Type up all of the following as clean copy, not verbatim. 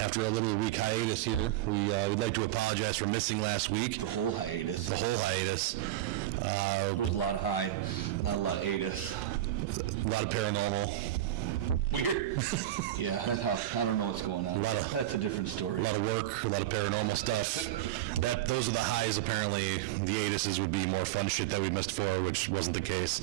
After a little week hiatus here, we'd like to apologize for missing last week. The whole hiatus. The whole hiatus. There was a lot of high, not a lot of hiatus. A lot of paranormal. Weird. Yeah, I don't know what's going on. That's a different story. A lot of work, a lot of paranormal stuff. Those are the highs. Apparently, the hiatuses would be more fun shit that we missed for, which wasn't the case.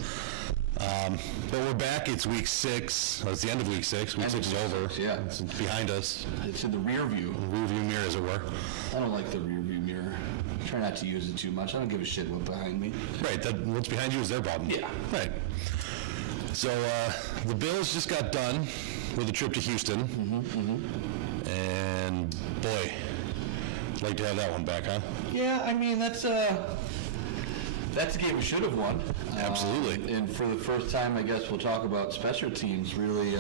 But we're back. It's week 6. It's the end of week 6. Week 6 is over. Yeah. It's behind us. It's in the rear view. Rear view mirror, as it were. I don't like the rear view mirror. Try not to use it too much. I don't give a shit what's behind me. Right. What's behind you is their problem. Yeah. Right. So the Bills just got done with a trip to Houston. And boy, I'd like to have that one back, huh? Yeah, I mean, that's a game we should have won. Absolutely. And for the first time, I guess we'll talk about special teams really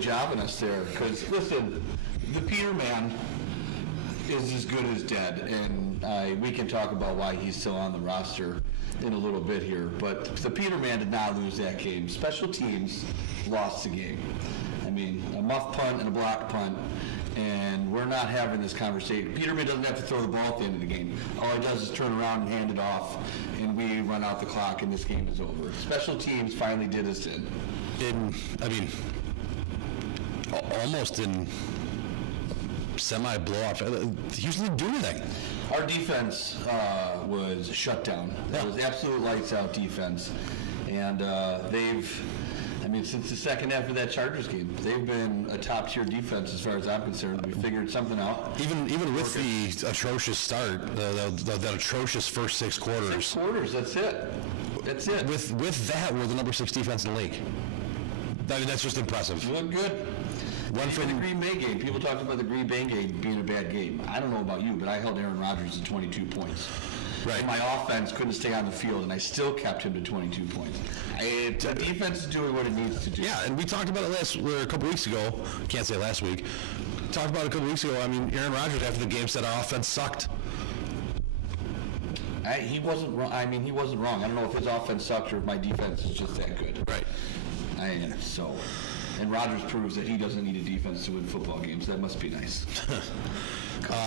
jobbing us there. Because, listen, the Peterman is as good as dead. And we can talk about why he's still on the roster in a little bit here. But the Peterman did not lose that game. Special teams lost the game. I mean, a muff punt and a block punt. And we're not having this conversation. Peterman doesn't have to throw the ball at the end of the game. All he does is turn around and hand it off, and we run out the clock, and this game is over. Special teams finally did us in. Almost in semi-blow-off. Houston didn't do anything. Our defense was shut down. It was absolute lights-out defense. And since the second half of that Chargers game, they've been a top-tier defense as far as I'm concerned. We figured something out. Even with the atrocious start, that atrocious first 6 quarters. 6 quarters, that's it. That's it. With that, we're the number 6 defense in the league. I mean, that's just impressive. You look good. One for the Green Bay game. People talked about the Green Bay game being a bad game. I don't know about you, but I held Aaron Rodgers to 22 points. Right. And my offense couldn't stay on the field, and I still kept him to 22 points. The defense is doing what it needs to do. Yeah, and we talked about it a couple weeks ago. Can't say last week. Talked about it a couple weeks ago. I mean, Aaron Rodgers after the game said our offense sucked. He wasn't wrong. I mean, he wasn't wrong. I don't know if his offense sucked or if my defense is just that good. Right. And Rodgers proves that he doesn't need a defense to win football games. That must be nice.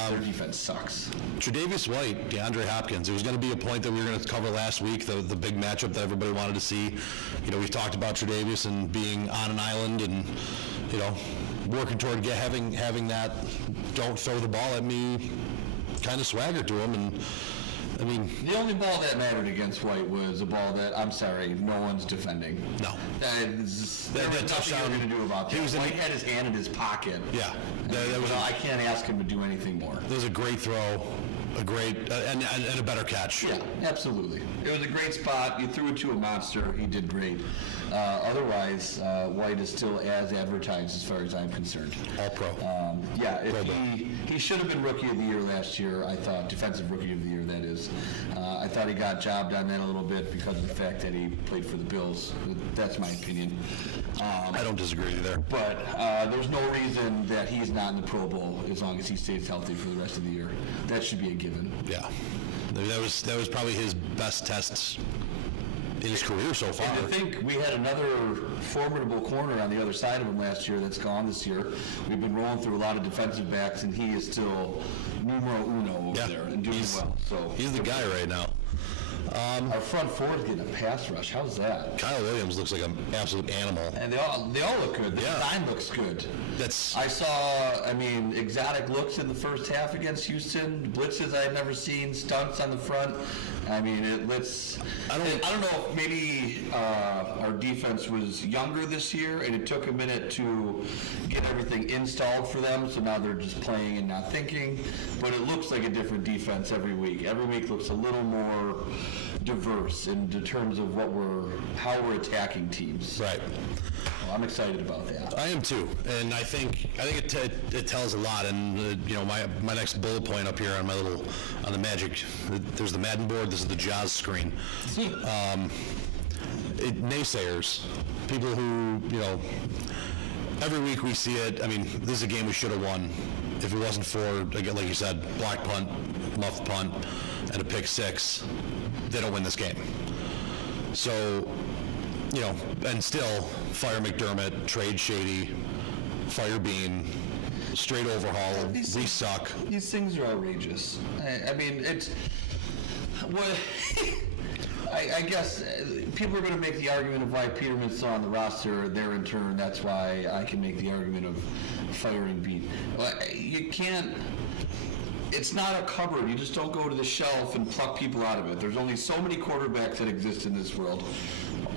Their defense sucks. Tre'Davious White, DeAndre Hopkins. It was going to be a point that we were going to cover last week, the big matchup that everybody wanted to see. You know, we've talked about Tre'Davious and being on an island and, you know, working toward having that don't throw the ball at me kind of swagger to him. And I mean, the only ball that mattered against White was a ball that, I'm sorry, no one's defending. No. There's nothing you're going to do about that. White had his hand in his pocket. Yeah. I can't ask him to do anything more. It was a great throw, a great, and a better catch. Yeah, absolutely. It was a great spot. You threw it to a monster. He did great. Otherwise, White is still as advertised as far as I'm concerned. All pro. He should have been Rookie of the Year last year, I thought. Defensive Rookie of the Year, that is. I thought he got jobbed on that a little bit because of the fact that he played for the Bills. That's my opinion. I don't disagree there. But there's no reason that he's not in the Pro Bowl as long as he stays healthy for the rest of the year. That should be a given. Yeah. That was probably his best test in his career so far. And I think we had another formidable corner on the other side of him last year that's gone this year. We've been rolling through a lot of defensive backs, and he is still numero uno over there and doing well. So he's the guy right now. Our front four is getting a pass rush. How's that? Kyle Williams looks like an absolute animal. And they all look good. The design looks good. I saw, exotic looks in the first half against Houston, blitzes I had never seen, stunts on the front. I don't know if maybe our defense was younger this year and it took a minute to get everything installed for them, so now they're just playing and not thinking. But it looks like a different defense every week. Every week looks a little more diverse in terms of how we're attacking teams. Right. Well, I'm excited about that. I am too, and I think it tells a lot. And my next bullet point up here on the Magic, there's the Madden board. This is the Jaws screen. Naysayers, people who every week we see it. I mean, this is a game we should have won. If it wasn't for, again, like you said, block punt, muff punt, and a pick six, they don't win this game. So, and still fire McDermott, trade Shady, fire Bean. straight overhaul. We these- suck. These things are outrageous. I mean, it's what. I guess people are going to make the argument of why Peterman's still on the roster. There, in turn, that's why I can make the argument of firing Beat. You can't. It's not a cupboard. You just don't go to the shelf and pluck people out of it. There's only so many quarterbacks that exist in this world.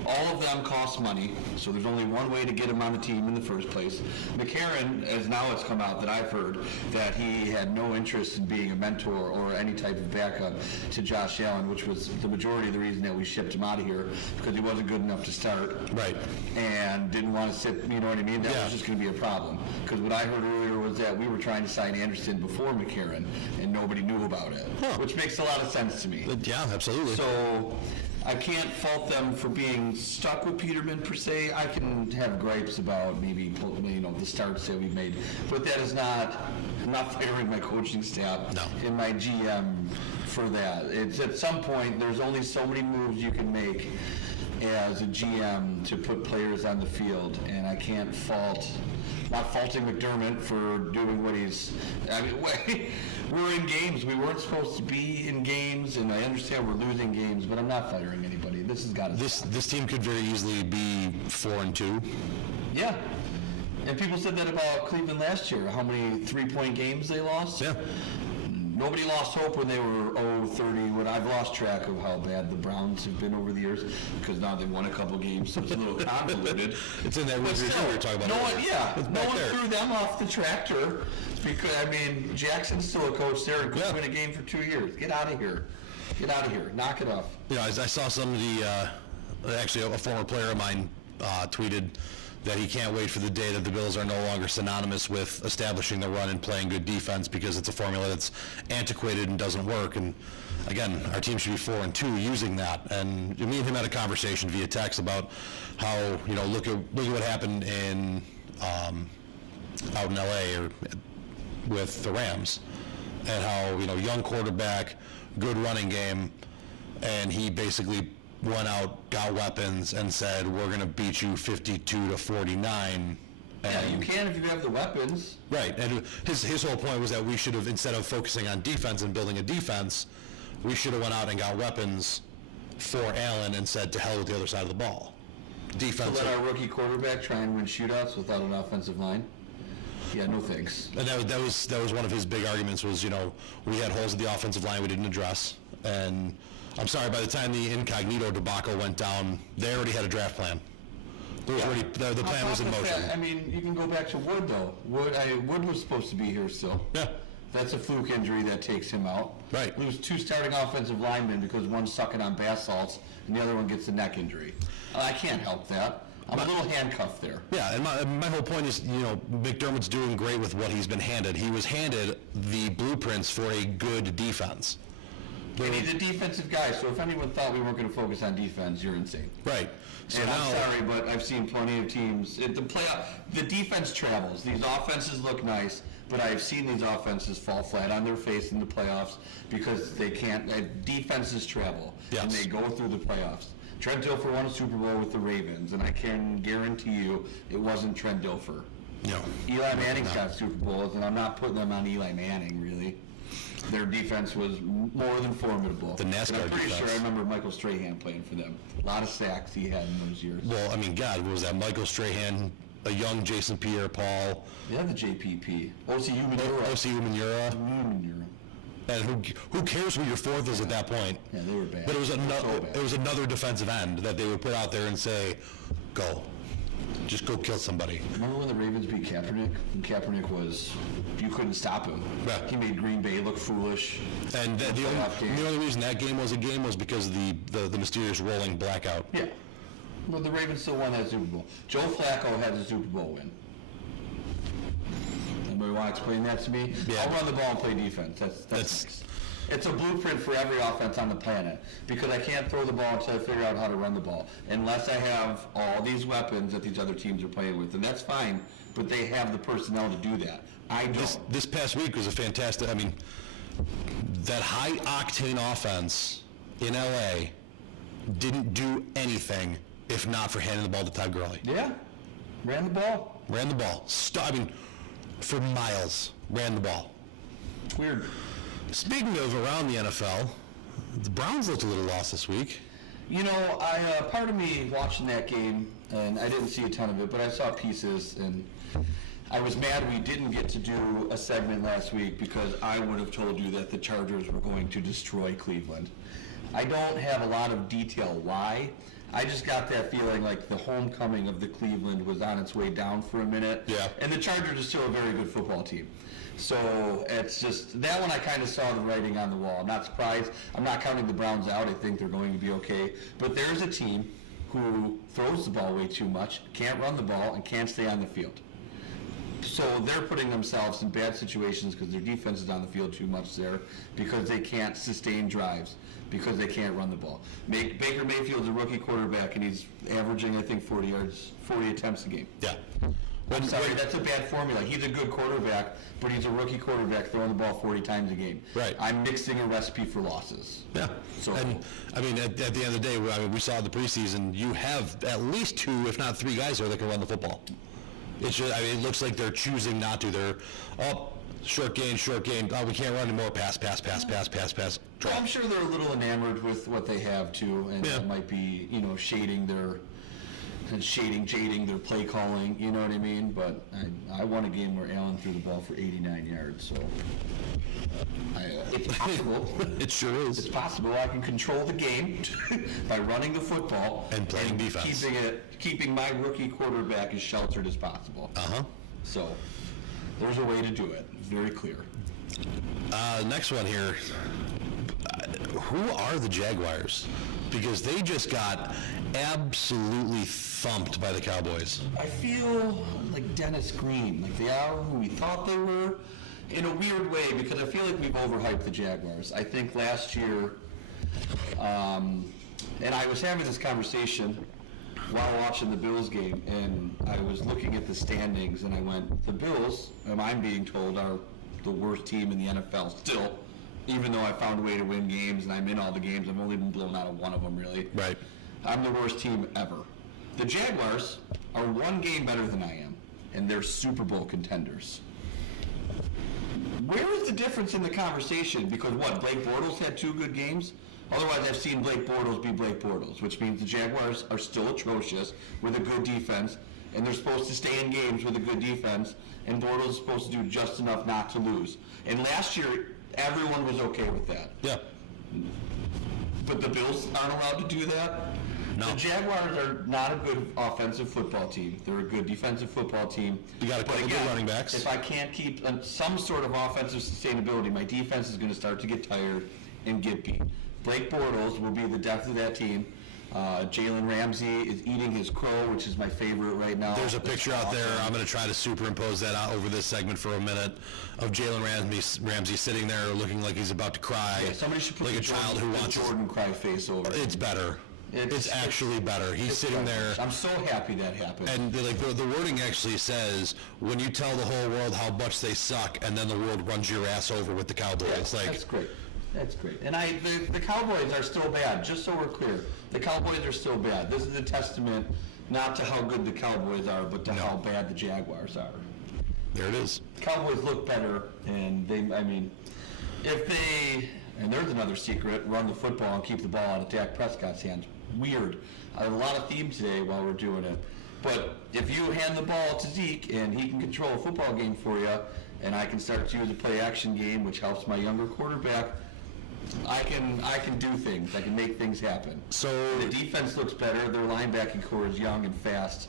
All of them cost money, so there's only one way to get them on the team in the first place. McCarron, as now it's come out that I've heard, that he had no interest in being a mentor or any type of backup to Josh Allen, which was the majority of the reason that we shipped him out of here, because he wasn't good enough to start. Right. And didn't want to sit, you know what I mean? That Yeah. was just going to be a problem. Because what I heard earlier was that we were trying to sign Anderson before McCarron, and nobody knew about it, Huh. which makes a lot of sense to me. Yeah, absolutely. So I can't fault them for being stuck with Peterman per se. I can have gripes about maybe, you know, the starts that we made, but that is not. I'm not firing my coaching staff and my GM for that. It's at some point there's only so many moves you can make as a GM to put players on the field, and I can't fault. Not faulting McDermott for doing what he's. I mean, we're in games. We weren't supposed to be in games, and I understand we're losing games, but I'm not firing anybody. This has got to. This team could very easily be 4-2. Yeah, and people said that about Cleveland last year. How many 3-point games they lost? Yeah. Nobody lost hope when they were 0-30. When I've lost track of how bad the Browns have been over the years, because now they've won a couple games, so it's a little convoluted. It's in that But review still, we were talking about no one, earlier. yeah, It's no back one there. threw them off the tractor because I mean Jackson's still a coach there and could Yeah. win a game for 2 years. Get out of here, get out of here, knock it off. You know, I saw somebody, actually a former player of mine tweeted that he can't wait for the day that the Bills are no longer synonymous with establishing the run and playing good defense because it's a formula that's antiquated and doesn't work. And again, our team should be 4-2 using that. And me and him had a conversation via text about how, you know, look at what happened in out in LA or with the Rams, and how, you know, young quarterback, good running game, and he basically went out, got weapons, and said, we're going to beat you 52-49. Yeah, you can if you have the weapons. Right, and his whole point was that we should have, instead of focusing on defense and building a defense, we should have went out and got weapons for Allen and said, to hell with the other side of the ball. To Defense. let our rookie quarterback try and win shootouts without an offensive line. Yeah, no thanks. And that was one of his big arguments was, you know, we had holes in the offensive line we didn't address. And I'm sorry, by the time the incognito debacle went down, they already had a draft plan. There was already, the plan was in On top of motion. that, I mean, you can go back to Wood, though. Wood was supposed to be here still. Yeah, That's a fluke injury that takes him out. Right. Lose 2 starting offensive linemen because one's sucking on bath salts and the other one gets a neck injury. I can't help that. I'm a little handcuffed there. yeah, and my whole point is, you know, McDermott's doing great with what he's been handed. He was handed the blueprints for a good defense. And he's a defensive guy, so if anyone thought we weren't going to focus on defense, you're insane. Right. So And now, I'm sorry, but I've seen plenty of teams. The defense travels. These offenses look nice, but I've seen these offenses fall flat on their face in the playoffs because they can't. Defenses travel, and Yes. they go through the playoffs. Trent Dilfer won a Super Bowl with the Ravens, and I can guarantee you it wasn't Trent Dilfer. no. Eli Manning's got Super Bowls, and I'm not putting them on Eli Manning, really. Their defense was more than formidable. The NASCAR and I'm pretty defense. sure I remember Michael Strahan playing for them. A lot of sacks he had in those years. Well, I mean, God, what was that? Michael Strahan, a young Jason Pierre-Paul, Yeah, the JPP. O.C. Umanura. O.C. Umanura, Umanura. and who cares who your fourth is at that point? Yeah, they were bad. But it was So bad. another defensive end that they would put out there and say, go. Just go kill somebody. Remember when the Ravens beat Kaepernick? And Kaepernick was, you couldn't stop him. Yeah. He made Green Bay look foolish. And the playoff game. only reason that game was a game was because of the mysterious rolling blackout. Yeah. Well, the Ravens still won that Super Bowl. Joe Flacco had the Super Bowl win. Anybody want to explain that to me? Yeah. I'll run the ball and play defense. That's nice. It's a blueprint for every offense on the planet because I can't throw the ball until I figure out how to run the ball. Unless I have all these weapons that these other teams are playing with, and that's fine, but they have the personnel to do that. I don't. This past week was a fantastic, I mean, that high-octane offense in LA didn't do anything if not for handing the ball to Todd Gurley. Yeah. Ran the ball. Ran the ball. I mean, for miles, ran the ball. Weird. Speaking of around the NFL, the Browns looked a little lost this week. You know, part of me watching that game, and I didn't see a ton of it, but I saw pieces, and I was mad we didn't get to do a segment last week because I would have told you that the Chargers were going to destroy Cleveland. I don't have a lot of detail why. I just got that feeling like the homecoming of the Cleveland was on its way down for a minute. Yeah. And the Chargers are still a very good football team. So it's just, that one I kind of saw the writing on the wall. I'm not surprised. I'm not counting the Browns out. I think they're going to be okay. But there's a team who throws the ball way too much, can't run the ball, and can't stay on the field. So they're putting themselves in bad situations because their defense is on the field too much there, because they can't sustain drives, because they can't run the ball. Baker Mayfield's a rookie quarterback, and he's averaging, I think, 40 yards, 40 attempts a game. Yeah. I'm sorry, that's a bad formula. He's a good quarterback, but he's a rookie quarterback throwing the ball 40 times a game. Right. I'm mixing a recipe for losses. Yeah. So- And, I mean, at the end of the day, we saw in the preseason, you have at least 2, if not 3 guys there that can run the football. It's just, it looks like they're choosing not to. They're, short gain, oh, we can't run anymore, pass, Well, I'm sure they're a little enamored with what they have too, and Yeah. it might be, shading their play calling, you know what I mean? But I won a game where Allen threw the ball for 89 yards, so it's possible. It sure It's is. possible I can control the game by running the football And playing defense. keeping my rookie quarterback as sheltered as possible. Uh-huh. So there's a way to do it. Very clear. Next one here. Who are the Jaguars? Because they just got absolutely thumped by the Cowboys. I feel like Dennis Green, like they are who we thought they were, in a weird way, because I feel like we've overhyped the Jaguars. I think last year, and I was having this conversation while watching the Bills game, and I was looking at the standings, and I went, the Bills, I'm being told, are the worst team in the NFL still, even though I found a way to win games, and I'm in all the games. I've only been blown out of one of them, really. Right. I'm the worst team ever. The Jaguars are one game better than I am, and they're Super Bowl contenders. Where is the difference in the conversation? Because what, Blake Bortles had 2 good games? Otherwise, I've seen Blake Bortles be Blake Bortles, which means the Jaguars are still atrocious with a good defense, and they're supposed to stay in games with a good defense, and Bortles is supposed to do just enough not to lose. And last year, everyone was okay with that. Yeah. But the Bills aren't allowed to do that? No. The Jaguars are not a good offensive football team. They're a good defensive football team. You got a But couple good running backs. If I can't keep some sort of offensive sustainability, my defense is going to start to get tired and get beat. Blake Bortles will be the depth of that team. Jalen Ramsey is eating his crow, which is my favorite right now. There's a picture out there. I'm going to try to superimpose that out over this segment for a minute of Jalen Ramsey sitting there looking like he's about to cry. Yeah, somebody should put like the a child who wants. Jordan cry face over it. It's better. It's actually better. He's sitting there. I'm so happy that happened. And the wording actually says, when you tell the whole world how much they suck, and then the world runs your ass over with the Cowboys. That's great. That's great. And the Cowboys are still bad, just so we're clear. The Cowboys are still bad. This is a testament not to how good the Cowboys are, but to how bad the Jaguars are. There it is. Cowboys look better, and if they, and there's another secret, run the football and keep the ball out of Dak Prescott's hands. Weird. I have a lot of themes today while we're doing it. But if you hand the ball to Zeke and he can control a football game for you, and I can start to use a play-action game, which helps my younger quarterback, I can do things. I can make things happen. So The defense looks better. Their linebacking core is young and fast.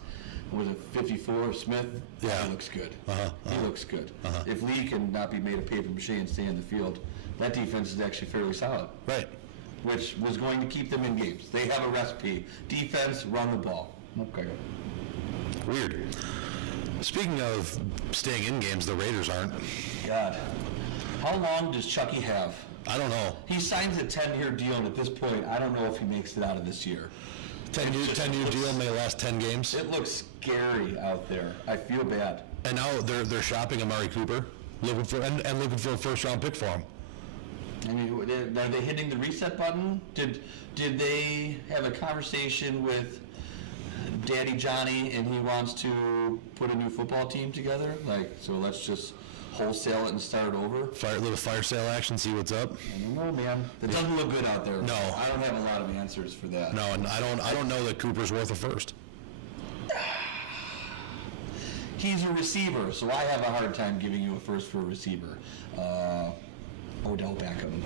Was it 54, Smith? Yeah. He looks good. He looks good. If Lee can not be made of paper mache and stay in the field, that defense is actually fairly solid. right. Which was going to keep them in games. They have a recipe. Defense, run the ball. Okay. Weird. Speaking of staying in games, the Raiders aren't. God. How long does Chucky have? I don't know. He signs a 10-year deal, and at this point, I don't know if he makes it out of this year. 10-year deal may last 10 games. It looks scary out there. I feel bad. And now they're shopping Amari Cooper, looking for a first-round pick for him. I mean, are they hitting the reset button? Did they have a conversation with Daddy Johnny and he wants to put a new football team together? Like, so let's just wholesale it and start over? Little fire sale action, see what's up. I don't know, man. It doesn't look good out there. No. I don't have a lot of answers for that. No, and I don't know that Cooper's worth a first. He's a receiver, so I have a hard time giving you a first for a receiver. Odell Beckham,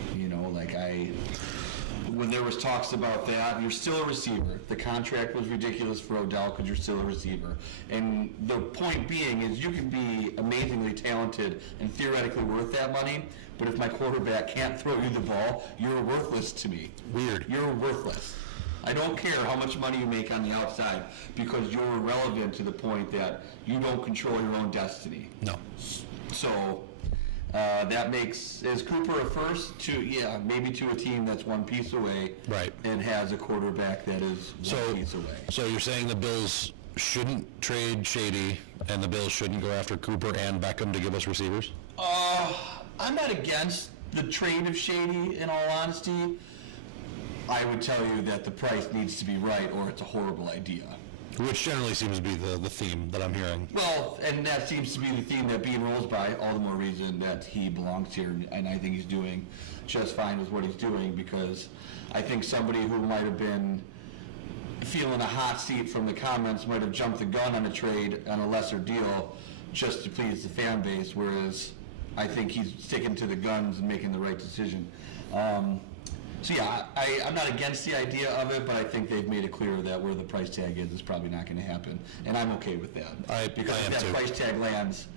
when there was talks about that, you're still a receiver. The contract was ridiculous for Odell because you're still a receiver. And the point being is you can be amazingly talented and theoretically worth that money, but if my quarterback can't throw you the ball, you're worthless to me. Weird. You're worthless. I don't care how much money you make on the outside because you're irrelevant to the point that you don't control your own destiny. No. So that makes, is Cooper a first? Maybe to a team that's one piece away. Right. And has a quarterback that is one piece away. So you're saying the Bills shouldn't trade Shady and the Bills shouldn't go after Cooper and Beckham to give us receivers? I'm not against the trade of Shady, in all honesty. I would tell you that the price needs to be right or it's a horrible idea. Which generally seems to be the theme that I'm hearing. Well, and that seems to be the theme that Bean rolls by, all the more reason that he belongs here, and I think he's doing just fine with what he's doing, because I think somebody who might have been feeling a hot seat from the comments might have jumped the gun on a trade on a lesser deal just to please the fan base, whereas I think he's sticking to the guns and making the right decision. So yeah, I'm not against the idea of it, but I think they've made it clear that where the price tag is probably not going to happen, and I'm okay with that. Because if that price tag lands,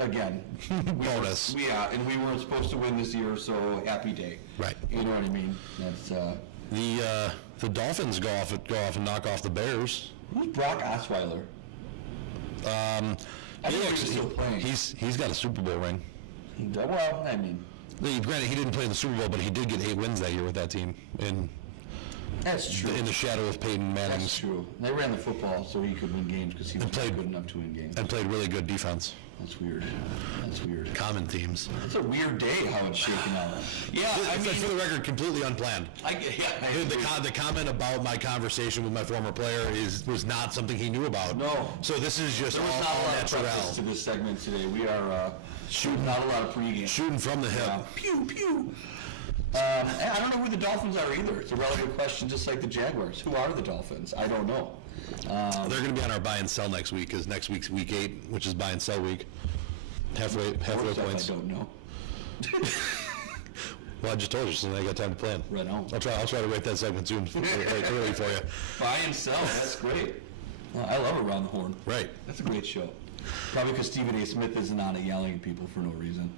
again, bonus. And we weren't supposed to win this year, so happy day. Right. You know what I mean? That's the Dolphins go off and knock off the Bears. Who's Brock Osweiler? I think he's still playing. He's got a Super Bowl ring. Well, I mean. Granted, he didn't play in the Super Bowl, but he did get 8 wins that year with that team. That's true. In the shadow of Peyton Manning's. That's true. They ran the football so he could win games because he was good enough to win games. And played really good defense. That's weird. Common themes. It's a weird day how it's shaking out. Yeah, I mean, for the record, completely unplanned. The comment about my conversation with my former player was not something he knew about. No. So this is just there was all not a lot natural. of preface to this segment today. We are shooting not a lot of pregame. Shooting from the hip. Pew pew. I don't know who the Dolphins are either. It's a relative question, just like the Jaguars. Who are the Dolphins? I don't know. They're going to be on our buy and sell next week, because next week's week 8, which is buy and sell week. Halfway points. I don't know. Well, I just told you, so I got time to plan. Right on. I'll try to write that segment soon, early for you. Buy and sell. That's great. Well, I love Around the Horn. Right. That's a great show. Probably because Stephen A. Smith isn't on it yelling at people for no reason.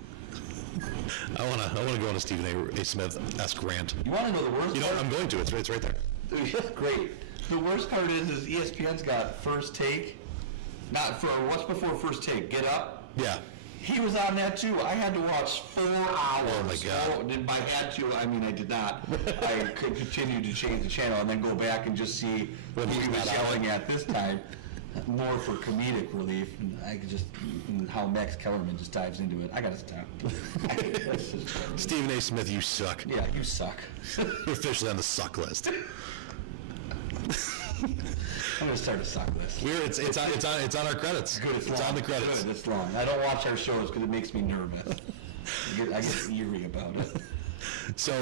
I wanna go on a Stephen A. Smith-esque rant. You want to know the worst? You know what? I'm going to. It's right there. Great. The worst part is ESPN's got First Take. Not for what's before First Take. Get Up. Yeah. He was on that too. I had to watch 4 hours. Oh my God. By had to, I mean I did not. I could continue to change the channel and then go back and just see what he was yelling at this time. More for comedic relief. I could just, how Max Kellerman just dives into it. I gotta stop. Stephen A. Smith, you suck. Yeah, you suck. You're officially on the suck list. I'm gonna start a suck list. It's on our credits. Good, it's on the credits. Good, it's long. I don't watch our shows because it makes me nervous. I get eerie about it. So,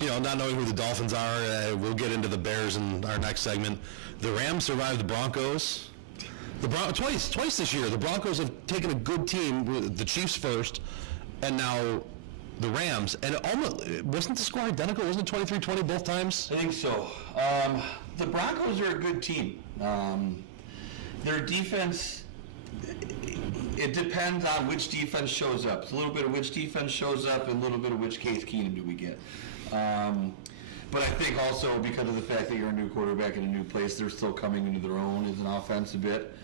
not knowing who the Dolphins are, we'll get into the Bears in our next segment. The Rams survived the Broncos. Twice this year. The Broncos have taken a good team, with the Chiefs first, and now the Rams. And wasn't the score identical? Wasn't it 23-20 both times? I think so. The Broncos are a good team. Their defense, it depends on which defense shows up. It's a little bit of which defense shows up and a little bit of which Case Keenum do we get. But I think also because of the fact that you're a new quarterback in a new place, they're still coming into their own as an offense a bit.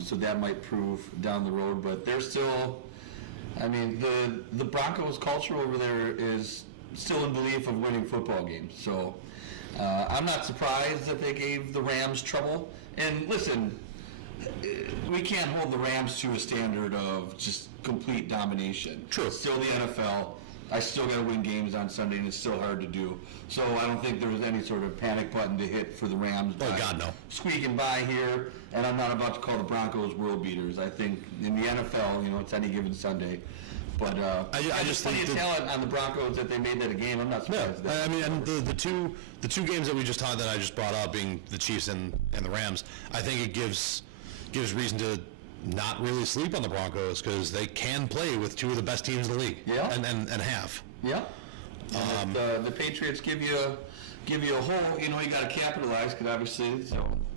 So that might prove down the road. But they're still, I mean, the Broncos culture over there is still in belief of winning football games. So I'm not surprised that they gave the Rams trouble. And listen, we can't hold the Rams to a standard of just complete domination. True. It's still the NFL. I still got to win games on Sunday, and it's still hard to do. So I don't think there was any sort of panic button to hit for the Rams. Oh, by God, no. Squeaking by here, and I'm not about to call the Broncos world beaters. I think in the NFL, it's any given Sunday. But I just plenty think of talent on the Broncos that they made that a game. I'm not Yeah, surprised. at that. I mean, and the two games that we just talked that I just brought up, being the Chiefs and the Rams, I think it gives reason to not really sleep on the Broncos because they can play with two of the best teams in the league. Yeah. and have. Yeah. And if the Patriots give you a hole, you got to capitalize because obviously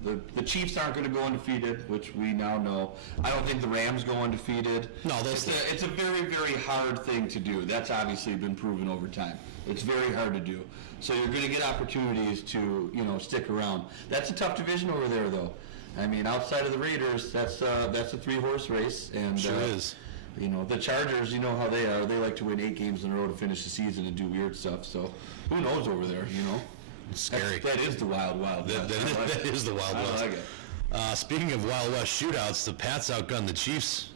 the Chiefs aren't going to go undefeated, which we now know. I don't think the Rams go undefeated. No, it's a very, very hard thing to do. That's obviously been proven over time. It's very hard to do. So you're going to get opportunities to stick around. That's a tough division over there, though. I mean, outside of the Raiders, that's a 3-horse race, and Sure is. The Chargers, you know how they are. They like to win 8 games in a row to finish the season and do weird stuff. So who knows over there? It's scary. That is the wild west. That is the Wild I West. like it. Speaking of Wild West shootouts, the Pats outgunned the Chiefs.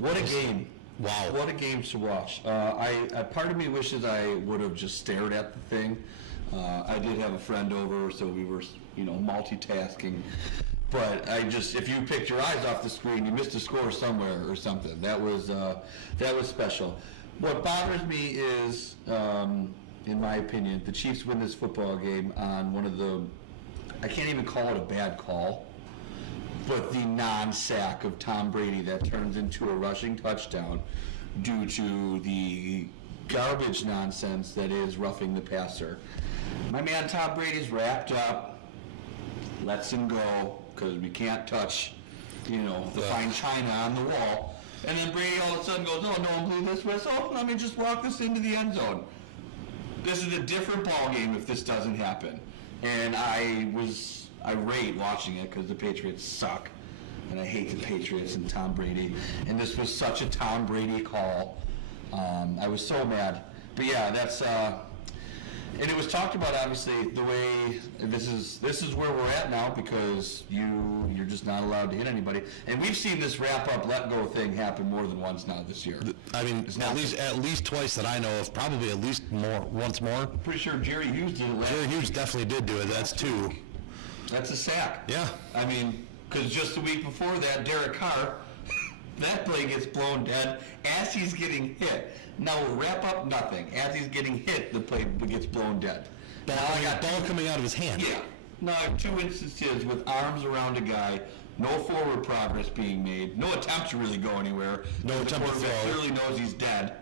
What a game! Wow. What a game to watch. Part of me wishes I would have just stared at the thing. I did have a friend over, so we were, multitasking. But if you picked your eyes off the screen, you missed a score somewhere or something. That was special. What bothers me is, in my opinion, the Chiefs win this football game on one of the, I can't even call it a bad call, but the non-sack of Tom Brady that turns into a rushing touchdown due to the garbage nonsense that is roughing the passer. My man Tom Brady's wrapped up, lets him go, because we can't touch, the fine china on the wall. And then Brady all of a sudden goes, oh, no one blew this whistle? Let me just walk this into the end zone. This is a different ball game if this doesn't happen. And I was irate watching it because the Patriots suck. And I hate the Patriots and Tom Brady. And this was such a Tom Brady call. I was so mad. But yeah, that's... and it was talked about, obviously, the way this is where we're at now because you're just not allowed to hit anybody. And we've seen this wrap up, let go thing happen more than once now this year. I mean, at least twice that I know of, probably at least once more. Pretty sure Jerry Hughes did it last Jerry Hughes definitely did do it. That's 2. That's a sack. Yeah. I mean, because just the week before that, Derek Carr, that play gets blown dead as he's getting hit. Now we'll wrap up nothing. As he's getting hit, the play gets blown dead. Ball coming out of his hand. Yeah. Now I have 2 instances with arms around a guy, no forward progress being made, no attempt to really go anywhere. No attempt to throw. The quarterback clearly knows he's dead,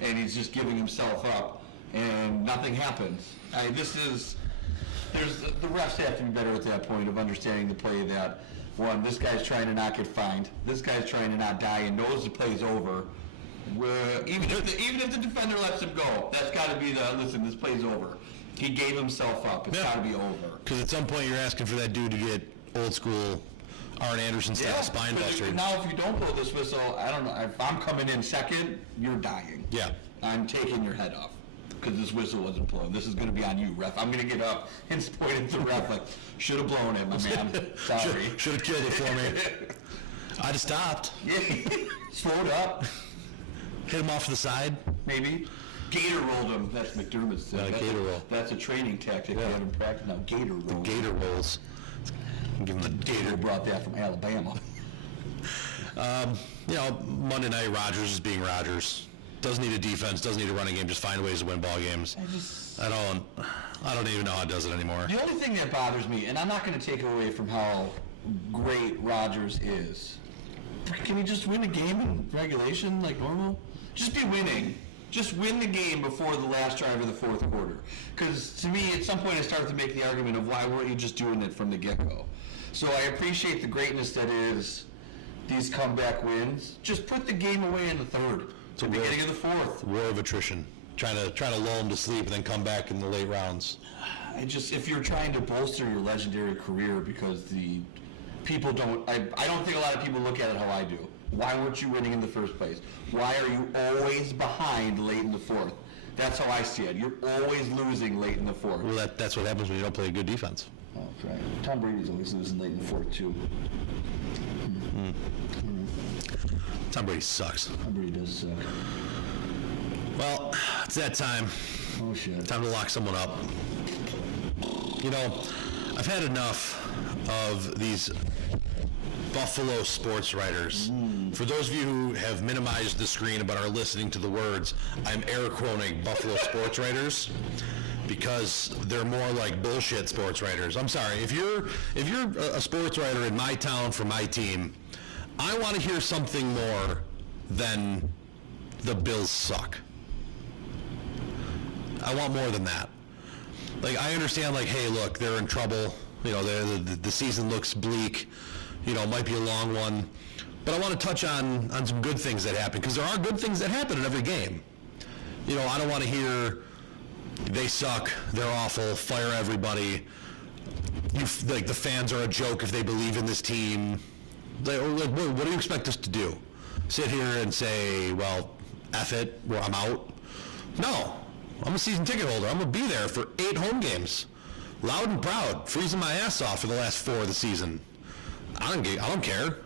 and he's just giving himself up, and nothing happens. The refs have to be better at that point of understanding the play that, one, this guy's trying to not get fined, this guy's trying to not die and knows the play's over. Even if the defender lets him go, that's got to be listen, this play's over. He gave himself up. It's got to be over. Because at some point you're asking for that dude to get old school Arn Anderson style spine buster. Now if you don't blow this whistle, I don't know, if I'm coming in second, you're dying. Yeah. I'm taking your head off because this whistle wasn't blown. This is going to be on you, ref. I'm going to get up and point at the ref like, should have blown it, my man. Sorry. Should have killed it for me. I'd have stopped. Yeah. Slowed up. Hit him off to the side. Maybe. Gator rolled him. That's McDermott's thing. Gator roll. That's a training tactic. Yeah. In practice now. Gator roll. Gator rolls. Give him the Gator brought that from Alabama. Monday night Rodgers is being Rodgers. Doesn't need a defense. Doesn't need a running game. Just find ways to win ball games. I don't even know how it does it anymore. The only thing that bothers me, and I'm not going to take away from how great Rodgers is. Can we just win a game in regulation like normal? Just be winning. Just win the game before the last drive of the fourth quarter. Because to me, at some point I started to make the argument of why weren't you just doing it from the get-go? So I appreciate the greatness that is these comeback wins. Just put the game away in the third. It's the beginning of the fourth. War of attrition. Trying to lull them to sleep and then come back in the late rounds. If you're trying to bolster your legendary career because the people don't, I don't think a lot of people look at it how I do. Why weren't you winning in the first place? Why are you always behind late in the fourth? That's how I see it. You're always losing late in the fourth. Well, that's what happens when you don't play a good defense. Oh, that's right. Tom Brady's always losing late in the fourth, too. Tom Brady sucks. Tom Brady does suck. Well, it's that time. Oh, shit. Time to lock someone up. You know, I've had enough of these Buffalo sports writers. For those of you who have minimized the screen but are listening to the words, I'm air quoting Buffalo sports writers because they're more like bullshit sports writers. I'm sorry. If you're a sports writer in my town for my team, I want to hear something more than the Bills suck. I want more than that. Like, I understand, like, hey, look, they're in trouble. You know, the season looks bleak. You know, it might be a long one. But I want to touch on some good things that happen, because there are good things that happen in every game. You know, I don't want to hear they suck, they're awful, fire everybody. Like, the fans are a joke if they believe in this team. Like, what do you expect us to do? Sit here and say, well, F it, well, I'm out? No. I'm a season ticket holder. I'm going to be there for 8 home games. Loud and proud, freezing my ass off for the last 4 of the season. I don't care.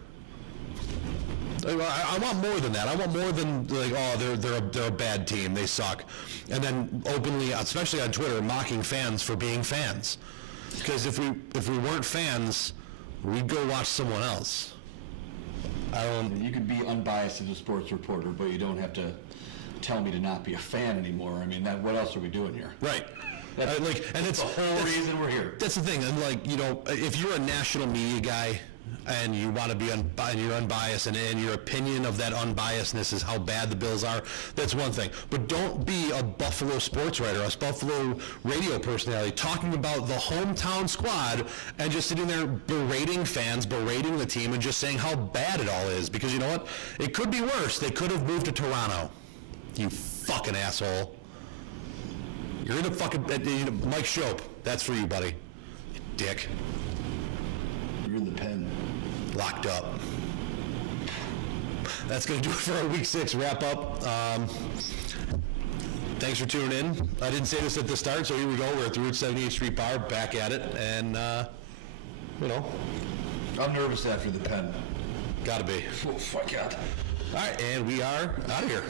I want more than that. I want more than, like, oh, they're a bad team, they suck. And then openly, especially on Twitter, mocking fans for being fans. Because if we weren't fans, we'd go watch someone else. You could be unbiased as a sports reporter, but you don't have to tell me to not be a fan anymore. I mean, what else are we doing here? Right. That's It's the whole reason we're here. That's the thing. And, like, you know, if you're a national media guy and you want to be and you're unbiased, and your opinion of that unbiasedness is how bad the Bills are, that's one thing. But don't be a Buffalo sports writer, a Buffalo radio personality, talking about the hometown squad and just sitting there berating fans, berating the team, and just saying how bad it all is. Because you know what? It could be worse. They could have moved to Toronto. You fucking asshole. You're in a fucking... Mike Shope, that's for you, buddy. You dick. You're in the pen. Locked up. That's going to do it for our Week 6 wrap-up. Thanks for tuning in. I didn't say this at the start, so here we go. We're at the Route 78th Street Bar, back at it, and, you know. I'm nervous after the pen. Gotta be. Oh, fuck God. All right, and we are out of here.